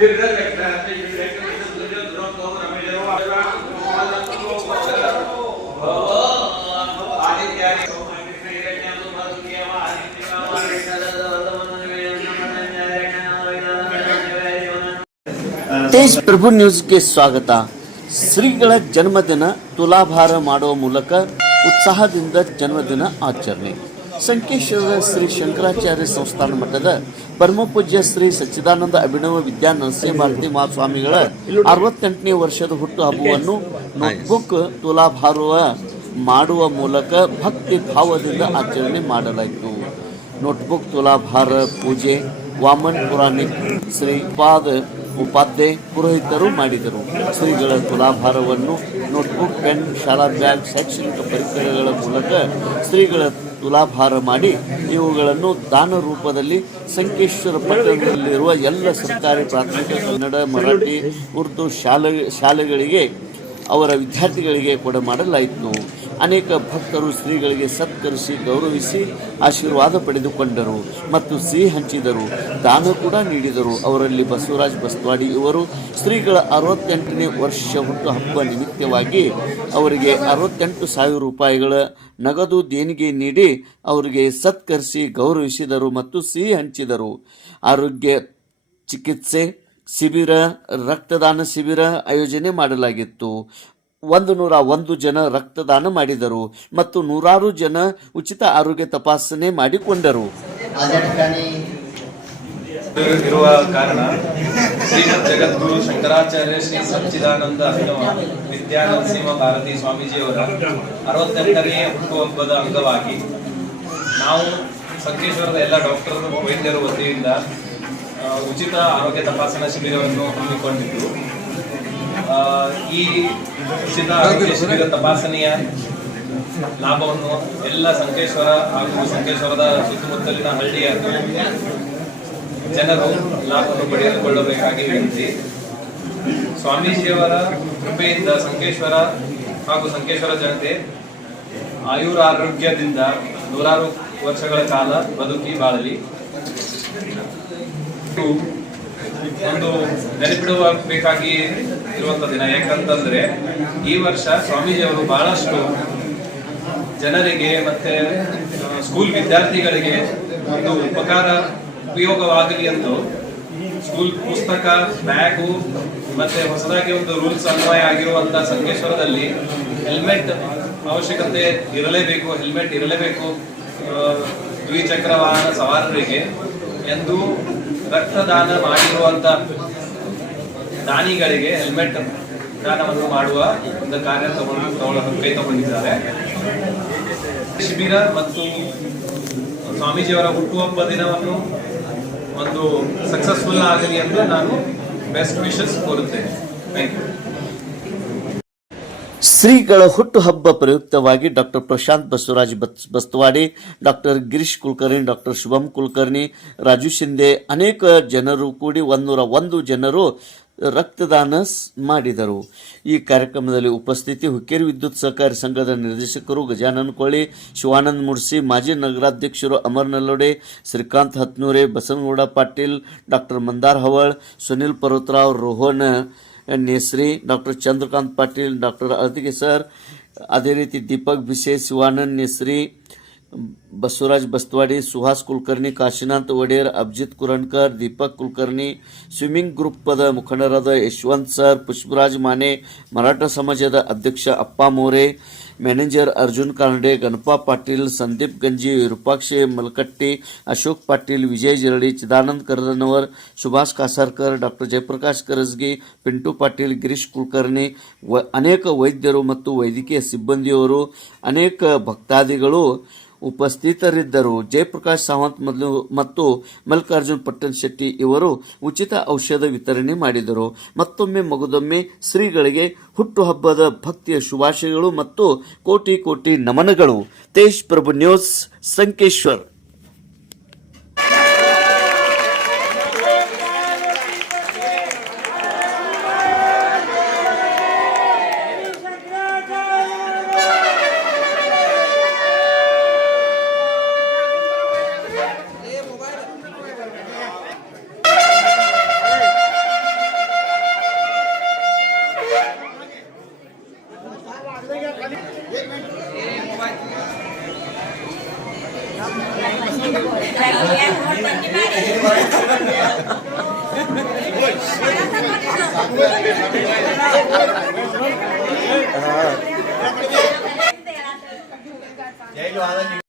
ತೇಜ್ ಪ್ರಭು ನ್ಯೂಸ್ಗೆ ಸ್ವಾಗತ. ಶ್ರೀಗಳ ಜನ್ಮದಿನ ತುಲಾಭಾರ ಮಾಡುವ ಮೂಲಕ ಉತ್ಸಾಹದಿಂದ ಜನ್ಮದಿನ ಆಚರಣೆ. ಸಂಕೇಶ್ವರದ ಶ್ರೀ ಶಂಕರಾಚಾರ್ಯ ಸಂಸ್ಥಾನ ಮಠದ ಪರಮಪೂಜ್ಯ ಶ್ರೀ ಸಚ್ಚಿದಾನಂದ ಅಭಿನವ ವಿದ್ಯಾ ನರಸಿಂಹ ಭಾರತಿ ಮಹಾಸ್ವಾಮಿಗಳ 68ನೇ ವರ್ಷದ ಹುಟ್ಟುಹಬ್ಬವನ್ನು ನೋಟ್ಬುಕ್ ತುಲಾಭಾರ ಮಾಡುವ ಮೂಲಕ ಭಕ್ತಿ ಭಾವದಿಂದ ಆಚರಣೆ ಮಾಡಲಾಯಿತು. ನೋಟ್ಬುಕ್ ತುಲಾಭಾರ ಪೂಜೆ ವಾಮನ್ ಪುರಾಣಿಕ್ ಶ್ರೀಪಾದ ಉಪಾಧ್ಯಾಯ ಪುರೋಹಿತರು ಮಾಡಿದರು. ಶ್ರೀಗಳ ತುಲಾಭಾರವನ್ನು ನೋಟ್ಬುಕ್, ಪೆನ್, ಶಾಲಾ ಬ್ಯಾಗ್, ಶೈಕ್ಷಣಿಕ ಪರಿಕರಗಳ ಮೂಲಕ ಶ್ರೀಗಳ ತುಲಾಭಾರ ಮಾಡಿ ಇವುಗಳನ್ನು ದಾನ ರೂಪದಲ್ಲಿ ಸಂಕೇಶ್ವರ ಪಟ್ಟಣದಲ್ಲಿರುವ ಎಲ್ಲ ಸರ್ಕಾರಿ ಪ್ರಾಥಮಿಕ ಕನ್ನಡ, ಮರಾಠಿ, ಉರ್ದು ಶಾಲೆಗಳಿಗೆ ಅವರ ವಿದ್ಯಾರ್ಥಿಗಳಿಗೆ ಕೊಡಮಾಡಲಾಯಿತು. ಅನೇಕ ಭಕ್ತರು ಶ್ರೀಗಳಿಗೆ ಸತ್ಕರಿಸಿ ಗೌರವಿಸಿ ಆಶೀರ್ವಾದ ಪಡೆದುಕೊಂಡರು ಮತ್ತು ಸಿಹಿ ಹಂಚಿದರು, ದಾನ ಕೂಡ ನೀಡಿದರು. ಅವರಲ್ಲಿ ಬಸವರಾಜ್ ಬಸ್ತವಾಡಿ ಇವರು ಶ್ರೀಗಳ 68ನೇ ವರ್ಷ ಹುಟ್ಟುಹಬ್ಬ ನಿಮಿತ್ತವಾಗಿ ಅವರಿಗೆ 68,000 ರೂಪಾಯಿಗಳ ನಗದು ದೇಣಿಗೆ ನೀಡಿ ಅವರಿಗೆ ಸತ್ಕರಿಸಿ ಗೌರವಿಸಿದರು ಮತ್ತು ಸಿಹಿ ಹಂಚಿದರು. ಆರೋಗ್ಯ ಚಿಕಿತ್ಸೆ ಶಿಬಿರ, ರಕ್ತದಾನ ಶಿಬಿರ ಆಯೋಜನೆ ಮಾಡಲಾಗಿತ್ತು. 101 ಜನ ರಕ್ತದಾನ ಮಾಡಿದರು ಮತ್ತು 100 ಜನ ಉಚಿತ ಆರೋಗ್ಯ ತಪಾಸಣೆ ಮಾಡಿಕೊಂಡರು. ಇರುವ ಕಾರಣ ಶ್ರೀಮದ್ ಜಗದ್ಗುರು ಶಂಕರಾಚಾರ್ಯ ಶ್ರೀ ಸಚ್ಚಿದಾನಂದ ಅಭಿನವ ವಿದ್ಯಾ ನರಸಿಂಹ ಭಾರತಿ ಸ್ವಾಮೀಜಿಯವರ 68ನೇ ಹುಟ್ಟುಹಬ್ಬದ ಅಂಗವಾಗಿ ನಾವು ಸಂಕೇಶ್ವರದ ಎಲ್ಲ ಡಾಕ್ಟರ್ ವೈದ್ಯರ ವತಿಯಿಂದ ಉಚಿತ ಆರೋಗ್ಯ ತಪಾಸಣಾ ಶಿಬಿರವನ್ನು ಹಮ್ಮಿಕೊಂಡಿದ್ದು, ಈ ಉಚಿತ ಆರೋಗ್ಯ ಶಿಬಿರ ತಪಾಸಣೆಯ ಲಾಭವನ್ನು ಎಲ್ಲ ಸಂಕೇಶ್ವರ ಹಾಗೂ ಸಂಕೇಶ್ವರದ ಸುತ್ತಮುತ್ತಲಿನ ಹಳ್ಳಿಯ ಜನರು ಲಾಭವನ್ನು ಪಡೆದುಕೊಳ್ಳಬೇಕಾಗಿ ವಿನಂತಿ. ಸ್ವಾಮೀಜಿಯವರ ಕೃಪೆಯಿಂದ ಸಂಕೇಶ್ವರ ಹಾಗೂ ಸಂಕೇಶ್ವರ ಜನತೆ ಆಯುರಾರೋಗ್ಯದಿಂದ 100 ವರ್ಷಗಳ ಕಾಲ ಬದುಕಿ ಬಾಳಲಿ. ಒಂದು ನೆನಪಿಡಬೇಕಾಗಿ ಇರುವಂತ ದಿನ. ಯಾಕಂತಂದ್ರೆ ಈ ವರ್ಷ ಸ್ವಾಮೀಜಿಯವರು ಬಹಳಷ್ಟು ಜನರಿಗೆ ಮತ್ತೆ ಸ್ಕೂಲ್ ವಿದ್ಯಾರ್ಥಿಗಳಿಗೆ ಒಂದು ಉಪಯೋಗವಾಗಲಿ ಎಂದು ಸ್ಕೂಲ್ ಪುಸ್ತಕ, ಬ್ಯಾಗು ಮತ್ತೆ ಹೊಸದಾಗಿ ಒಂದು ರೂಲ್ಸ್ ಅನ್ವಯ ಆಗಿರುವಂತಹ ಸಂಕೇಶ್ವರದಲ್ಲಿ ಹೆಲ್ಮೆಟ್ ಅವಶ್ಯಕತೆ ಇರಲೇಬೇಕು, ಹೆಲ್ಮೆಟ್ ಇರಲೇಬೇಕು ದ್ವಿಚಕ್ರ ವಾಹನ ಸವಾರರಿಗೆ ಎಂದು ರಕ್ತದಾನ ಮಾಡಿರುವಂತ ದಾನಿಗಳಿಗೆ ಹೆಲ್ಮೆಟ್ ದಾನವನ್ನು ಮಾಡುವ ಒಂದು ಕಾರ್ಯ ಕೈ ತಗೊಂಡಿದ್ದಾರೆ. ಶಿಬಿರ ಮತ್ತು ಸ್ವಾಮೀಜಿಯವರ ಹುಟ್ಟುಹಬ್ಬ ದಿನವನ್ನು ಒಂದು ಸಕ್ಸಸ್ಫುಲ್ ಆಗಲಿ ಎಂದು ನಾನು ಬೆಸ್ಟ್ ವಿಶಸ್ ಕೋರುತ್ತೇನೆ. Thank you. ಶ್ರೀಗಳ ಹುಟ್ಟುಹಬ್ಬ ಪ್ರಯುಕ್ತವಾಗಿ doctor Prashant Basavaraj Bastawadi, doctor Girish Kulkarni, doctor Shubham Kulkarni, Raju Shinde ಅನೇಕ ಜನರು ಕೂಡಿ 101 ಜನರು ರಕ್ತದಾನ ಮಾಡಿದರು. ಈ ಕಾರ್ಯಕ್ರಮದಲ್ಲಿ ಉಪಸ್ಥಿತಿ ಹುಕ್ಕೇರಿ ವಿದ್ಯುತ್ ಸಹಕಾರಿ ಸಂಘದ ನಿರ್ದೇಶಕರು ಗಜಾನನ್ ಕೊಳ್ಳಿ, ಶಿವಾನಂದ್ ಮುಡ್ಸಿ, ಮಾಜಿ ನಗರಾಧ್ಯಕ್ಷರು Amar Nallode, Shrikant Hatnure, Basanagouda Patil, doctor Mandar Haval, Sunil Parvatrao, Rohan Nesari, doctor Chandrakant Patil, doctor ಅತಿಗೆ ಸರ್, ಅದೇ ರೀತಿ ದೀಪಕ್ ಬಿಸೆ, ಶಿವಾನಂದ್ ನೇಸ್ರಿ, ಬಸವರಾಜ್ ಬಸ್ತವಾಡಿ, ಸುಹಾಸ್ ಕುಲಕರ್ಣಿ, ಕಾಶಿನಾಥ್ ಒಡೆಯರ್, ಅಭಿಜಿತ್ ಕುರಣಕರ್, ದೀಪಕ್ ಕುಲಕರ್ಣಿ, ಸ್ವಿಮ್ಮಿಂಗ್ ಗ್ರೂಪದ ಮುಖಂಡರಾದ ಯಶವಂತ್ ಸರ್, ಪುಷ್ಪರಾಜ್ ಮಾನೆ, ಮರಾಠ ಸಮಾಜದ ಅಧ್ಯಕ್ಷ ಅಪ್ಪ ಮೋರೆ, ಮ್ಯಾನೇಜರ್ ಅರ್ಜುನ್ ಕಾನಡೆ, ಗಣಪಾ ಪಾಟೀಲ್, ಸಂದೀಪ್ ಗಂಜಿ, ವಿರೂಪಾಕ್ಷಿ ಮಲಕಟ್ಟಿ, ಅಶೋಕ್ ಪಾಟೀಲ್, ವಿಜಯ್ ಜರಡಿ, ಚಿದಾನಂದ್ ಕರದನವರ್, ಸುಭಾಷ್ ಕಾಸಾರ್ಕರ್, ಡಾಕ್ಟರ್ ಜಯಪ್ರಕಾಶ್ ಕರಸ್ಗಿ, ಪಿಂಟು ಪಾಟೀಲ್, ಗಿರೀಶ್ ಕುಲಕರ್ಣಿ, ಅನೇಕ ವೈದ್ಯರು ಮತ್ತು ವೈದ್ಯಕೀಯ ಸಿಬ್ಬಂದಿಯವರು, ಅನೇಕ ಭಕ್ತಾದಿಗಳು ಉಪಸ್ಥಿತರಿದ್ದರು. ಜಯಪ್ರಕಾಶ್ ಸಾವಂತ್ ಮತ್ತು ಮಲ್ಲಿಕಾರ್ಜುನ್ ಪಟ್ಟಣ್ ಶೆಟ್ಟಿ ಇವರು ಉಚಿತ ಔಷಧ ವಿತರಣೆ ಮಾಡಿದರು. ಮತ್ತೊಮ್ಮೆ ಮಗದೊಮ್ಮೆ ಶ್ರೀಗಳಿಗೆ ಹುಟ್ಟುಹಬ್ಬದ ಭಕ್ತಿಯ ಶುಭಾಶಯಗಳು ಮತ್ತು ಕೋಟಿ ಕೋಟಿ ನಮನಗಳು. Tej Prabhu news, Sankeshwar. Lagi yang mau tanya